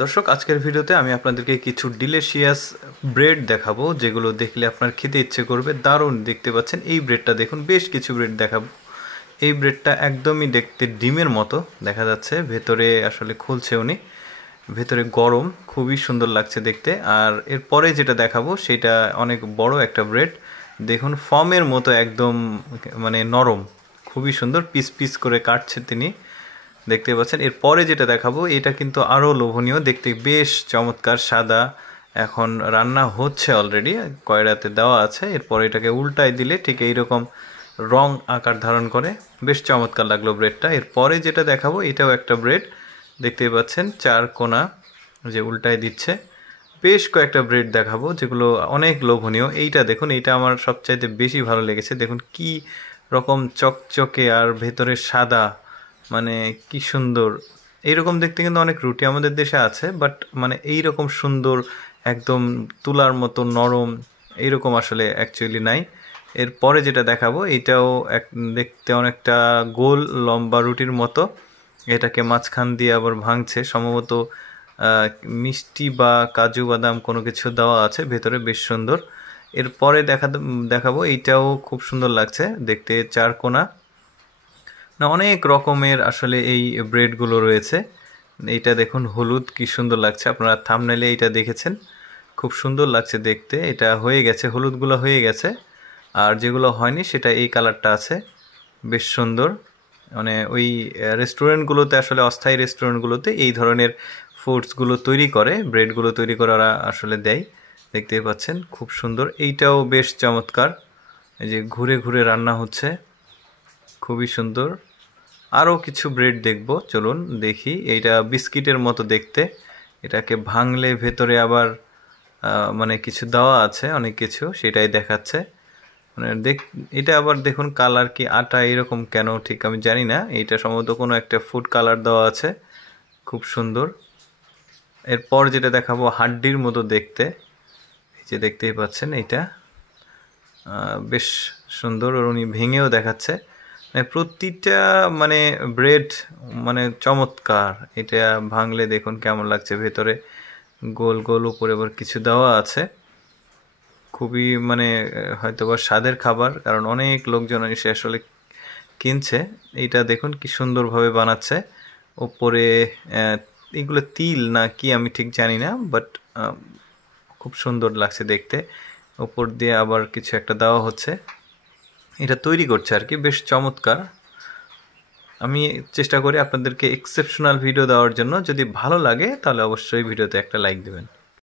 দর্শক আজকের ভিডিওতে আমি আপনাদেরকে কিছু ডিলিশিয়াস ব্রেড দেখাবো যেগুলো দেখলে আপনার খেতে ইচ্ছে করবে। দারুণ দেখতে পাচ্ছেন এই ব্রেডটা দেখুন, বেশ কিছু ব্রেড দেখাবো। এই ব্রেডটা একদমই দেখতে ডিমের মতো দেখা যাচ্ছে, ভেতরে আসলে খুলছে উনি, ভেতরে গরম, খুবই সুন্দর লাগছে দেখতে। আর এরপরে যেটা দেখাবো সেটা অনেক বড় একটা ব্রেড, দেখুন ফর্মের মতো একদম, মানে নরম, খুবই সুন্দর, পিস পিস করে কাটছে তিনি, দেখতে পাচ্ছেন। এরপরে যেটা দেখাবো এটা কিন্তু আরও লোভনীয়, দেখতে বেশ চমৎকার, সাদা, এখন রান্না হচ্ছে অলরেডি, কয়রাতে দেওয়া আছে। এরপর এটাকে উল্টায় দিলে ঠিক এইরকম রং আকার ধারণ করে, বেশ চমৎকার লাগলো ব্রেডটা। এরপরে যেটা দেখাবো এটাও একটা ব্রেড, দেখতে পাচ্ছেন চার কোনা যে উল্টায় দিচ্ছে। বেশ কয়েকটা ব্রেড দেখাবো যেগুলো অনেক লোভনীয়। এইটা দেখুন, এইটা আমার সবচাইতে বেশি ভালো লেগেছে, দেখুন কি রকম চকচকে আর ভেতরে সাদা, মানে কি সুন্দর। এইরকম দেখতে কিন্তু অনেক রুটি আমাদের দেশে আছে, বাট মানে এইরকম সুন্দর একদম তুলার মতো নরম এইরকম আসলে অ্যাকচুয়ালি নাই। এরপরে যেটা দেখাবো এটাও দেখতে অনেকটা গোল লম্বা রুটির মতো, এটাকে মাঝখান দিয়ে আবার ভাঙছে, সম্ভবত মিষ্টি বা কাজু বাদাম কোনো কিছু দেওয়া আছে ভেতরে, বেশ সুন্দর। এরপরে দেখাবো এইটাও খুব সুন্দর লাগছে দেখতে, চার কোনা না, অনেক রকমের আসলে এই ব্রেডগুলো রয়েছে। এইটা দেখুন হলুদ, কি সুন্দর লাগছে, আপনারা থাম্বনেইলে এইটা দেখেছেন, খুব সুন্দর লাগছে দেখতে। এটা হয়ে গেছে, হলুদগুলো হয়ে গেছে, আর যেগুলো হয়নি সেটা এই কালারটা আছে, বেশ সুন্দর। মানে ওই রেস্টুরেন্টগুলোতে আসলে, অস্থায়ী রেস্টুরেন্টগুলোতে এই ধরনের ফুডসগুলো তৈরি করে, ব্রেডগুলো তৈরি করে ওরা আসলে দেয়, দেখতেই পাচ্ছেন খুব সুন্দর। এইটাও বেশ চমৎকার, এই যে ঘুরে ঘুরে রান্না হচ্ছে, খুবই সুন্দর। আরও কিছু ব্রেড দেখব, চলুন দেখি। এইটা বিস্কিটের মতো দেখতে, এটাকে ভাঙলে ভেতরে আবার মানে কিছু দেওয়া আছে, অনেক কিছু, সেটাই দেখাচ্ছে। মানে এটা আবার দেখুন কালার কি আটা এরকম কেন ঠিক আমি জানি না, এইটা সম্ভবত কোনো একটা ফুড কালার দেওয়া আছে, খুব সুন্দর। এরপর যেটা দেখাবো হাড্ডির মতো দেখতে, এই যে দেখতেই পাচ্ছেন, এইটা বেশ সুন্দর, উনি ভেঙেও দেখাচ্ছে। প্রতিটা মানে ব্রেড মানে চমৎকার, এটা ভাঙলে দেখুন কেমন লাগছে, ভেতরে গোল গোল, উপরে আবার কিছু দেওয়া আছে, খুবই মানে হয়তোবা স্বাদের খাবার, কারণ অনেক লোকজন এসে আসলে কিনছে। এইটা দেখুন কি সুন্দরভাবে বানাচ্ছে, ওপরে এগুলো তিল না কি আমি ঠিক জানি না, বাট খুব সুন্দর লাগছে দেখতে। ওপর দিয়ে আবার কিছু একটা দেওয়া হচ্ছে, এটা তৈরি করছে আর কি, বেশ চমৎকার। আমি চেষ্টা করি আপনাদেরকে এক্সেপশনাল ভিডিও দেওয়ার জন্য, যদি ভালো লাগে তাহলে অবশ্যই ভিডিওতে একটা লাইক দেবেন।